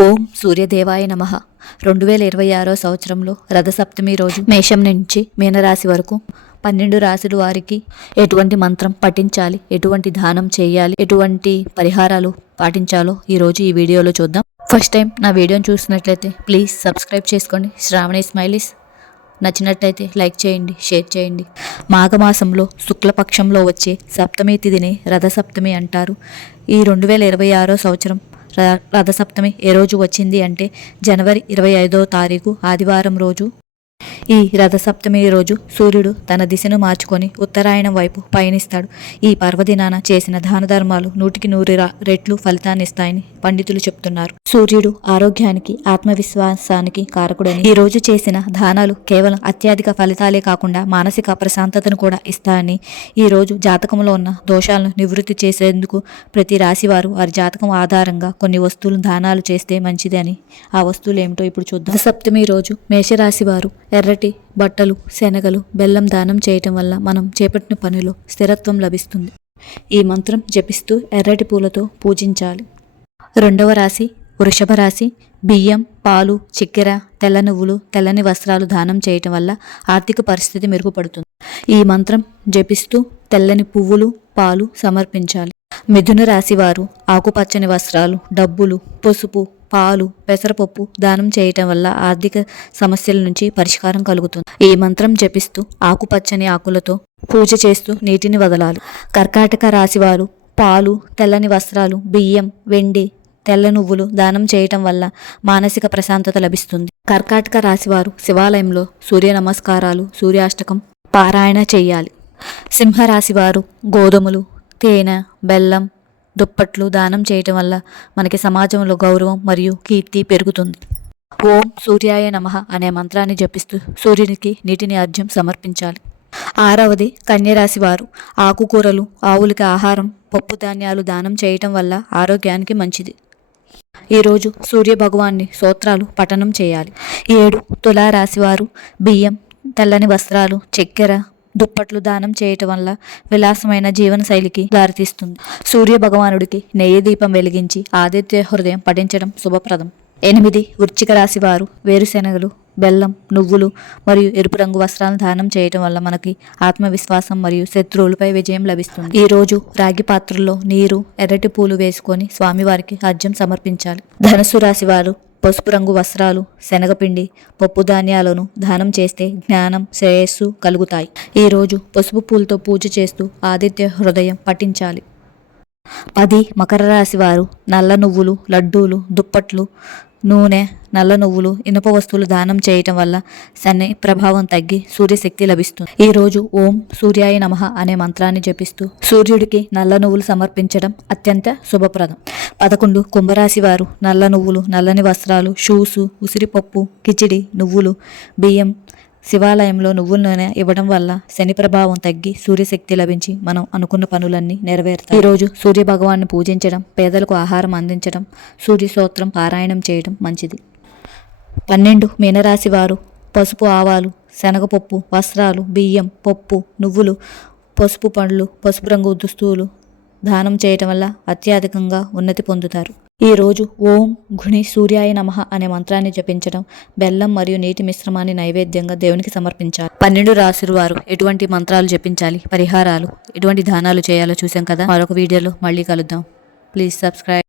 ఓం సూర్యదేవాయ నమ. రెండు వేల ఇరవై ఆరో సంవత్సరంలో రథసప్తమి రోజు మేషం నుంచి మీనరాశి వరకు పన్నెండు రాశుల వారికి ఎటువంటి మంత్రం పఠించాలి ఎటువంటి దానం చేయాలి ఎటువంటి పరిహారాలు పాటించాలో ఈరోజు ఈ వీడియోలో చూద్దాం. ఫస్ట్ టైం నా వీడియోని చూసినట్లయితే ప్లీజ్ సబ్స్క్రైబ్ చేసుకోండి. శ్రావణి స్మైలీస్. నచ్చినట్లయితే లైక్ చేయండి షేర్ చేయండి. మాఘమాసంలో శుక్లపక్షంలో వచ్చే సప్తమి తిథిని రథసప్తమి అంటారు. ఈ రెండు వేల ఇరవై ఆరో సంవత్సరం రథసప్తమి ఏ రోజు వచ్చింది అంటే జనవరి ఇరవై ఐదో తారీఖు ఆదివారం రోజు. ఈ రథసప్తమి రోజు సూర్యుడు తన దిశను మార్చుకొని ఉత్తరాయణం వైపు పయనిస్తాడు. ఈ పర్వదినాన చేసిన దాన ధర్మాలు నూటికి నూరు రెట్లు ఫలితాన్ని ఇస్తాయని పండితులు చెప్తున్నారు. సూర్యుడు ఆరోగ్యానికి ఆత్మవిశ్వాసానికి కారకుడని ఈ రోజు చేసిన దానాలు కేవలం అత్యధిక ఫలితాలే కాకుండా మానసిక ప్రశాంతతను కూడా ఇస్తాయని ఈ రోజు జాతకంలో ఉన్న దోషాలను నివృత్తి చేసేందుకు ప్రతి రాశి వారు వారి జాతకం ఆధారంగా కొన్ని వస్తువులు దానాలు చేస్తే మంచిది అని. ఆ వస్తువులు ఏమిటో ఇప్పుడు చూద్దాం. సప్తమి రోజు మేషరాశి వారు ఎర్ర అరటి బట్టలు శనగలు బెల్లం దానం చేయటం వల్ల మనం చేపట్టిన పనిలో స్థిరత్వం లభిస్తుంది. ఈ మంత్రం జపిస్తూ ఎర్రటి పూలతో పూజించాలి. రెండవ రాశి వృషభ రాశి బియ్యం పాలు చక్కెర తెల్ల నువ్వులు తెల్లని వస్త్రాలు దానం చేయటం వల్ల ఆర్థిక పరిస్థితి మెరుగుపడుతుంది. ఈ మంత్రం జపిస్తూ తెల్లని పువ్వులు పాలు సమర్పించాలి. మిథున రాశి వారు ఆకుపచ్చని వస్త్రాలు డబ్బులు పసుపు పాలు పెసరపప్పు దానం చేయటం వల్ల ఆర్థిక సమస్యల నుంచి పరిష్కారం కలుగుతుంది. ఈ మంత్రం జపిస్తూ ఆకుపచ్చని ఆకులతో పూజ చేస్తూ నీటిని వదలాలి. కర్కాటక రాశి వారు పాలు తెల్లని వస్త్రాలు బియ్యం వెండి తెల్ల నువ్వులు దానం చేయటం వల్ల మానసిక ప్రశాంతత లభిస్తుంది. కర్కాటక రాశివారు శివాలయంలో సూర్య నమస్కారాలు సూర్యాష్టకం పారాయణ చేయాలి. సింహరాశివారు గోధుమలు తేనె బెల్లం దుప్పట్లు దానం చేయటం వల్ల మనకి సమాజంలో గౌరవం మరియు కీర్తి పెరుగుతుంది. ఓం సూర్యాయ నమః అనే మంత్రాన్ని జపిస్తూ సూర్యునికి నీటిని అర్ఘ్యం సమర్పించాలి. ఆరవది కన్యరాశి వారు. ఆకుకూరలు ఆవులకి ఆహారం పప్పు ధాన్యాలు దానం చేయటం వల్ల ఆరోగ్యానికి మంచిది. ఈరోజు సూర్య భగవాన్ని సూత్రాలు పఠనం చేయాలి. ఏడు తులారాశివారు బియ్యం తెల్లని వస్త్రాలు చక్కెర దుప్పట్లు దానం చేయటం వల్ల విలాసమైన జీవన శైలికి దారితీస్తుంది. సూర్య భగవానుడికి నెయ్యి దీపం వెలిగించి ఆదిత్య హృదయం పఠించడం శుభప్రదం. ఎనిమిది వృచ్చిక రాశి వారు వేరుశెనగలు బెల్లం నువ్వులు మరియు ఎరుపు రంగు వస్త్రాలను దానం చేయటం వల్ల మనకి ఆత్మవిశ్వాసం మరియు శత్రువులపై విజయం లభిస్తుంది. ఈ రోజు రాగి పాత్రల్లో నీరు ఎర్రటి పూలు వేసుకొని స్వామివారికి అర్ఘ్యం సమర్పించాలి. ధనుసు రాశి వారు పసుపు రంగు వస్త్రాలు శనగపిండి పప్పు ధాన్యాలను దానం చేస్తే జ్ఞానం శ్రేయస్సు కలుగుతాయి. ఈ రోజు పసుపు పూలతో పూజ చేస్తూ ఆదిత్య హృదయం పఠించాలి. పది మకర రాశి వారు నల్ల నువ్వులు లడ్డూలు దుప్పట్లు నూనె నల్ల నువ్వులు ఇనుప వస్తువులు దానం చేయటం వల్ల శని ప్రభావం తగ్గి సూర్యశక్తి లభిస్తుంది. ఈ రోజు ఓం సూర్యాయ నమః అనే మంత్రాన్ని జపిస్తూ సూర్యుడికి నల్ల నువ్వులు సమర్పించడం అత్యంత శుభప్రదం. పదకొండు కుంభరాశి వారు నల్ల నువ్వులు నల్లని వస్త్రాలు షూసు ఉసిరిపప్పు కిచిడి నువ్వులు బియ్యం శివాలయంలో నువ్వుల నూనె ఇవ్వడం వల్ల శని ప్రభావం తగ్గి సూర్యశక్తి లభించి మనం అనుకున్న పనులన్నీ నెరవేరుతాయి. ఈరోజు సూర్య భగవాన్ని పూజించడం పేదలకు ఆహారం అందించడం సూర్య స్తోత్రం పారాయణం చేయడం మంచిది. పన్నెండు మీనరాశి వారు పసుపు ఆవాలు శనగపప్పు వస్త్రాలు బియ్యం పప్పు నువ్వులు పసుపు పండ్లు పసుపు రంగు దుస్తువులు దానం చేయటం వల్ల అత్యధికంగా ఉన్నతి పొందుతారు. ఈ రోజు ఓం గుణి సూర్యాయ నమః అనే మంత్రాన్ని జపించడం బెల్లం మరియు నీటి మిశ్రమాన్ని నైవేద్యంగా దేవునికి సమర్పించాలి. పన్నెండు రాశులు వారు ఎటువంటి మంత్రాలు జపించాలి? పరిహారాలు? ఎటువంటి దానాలు చేయాలో చూసాం కదా? మరొక వీడియోలో మళ్ళీ కలుద్దాం. Please subscribe.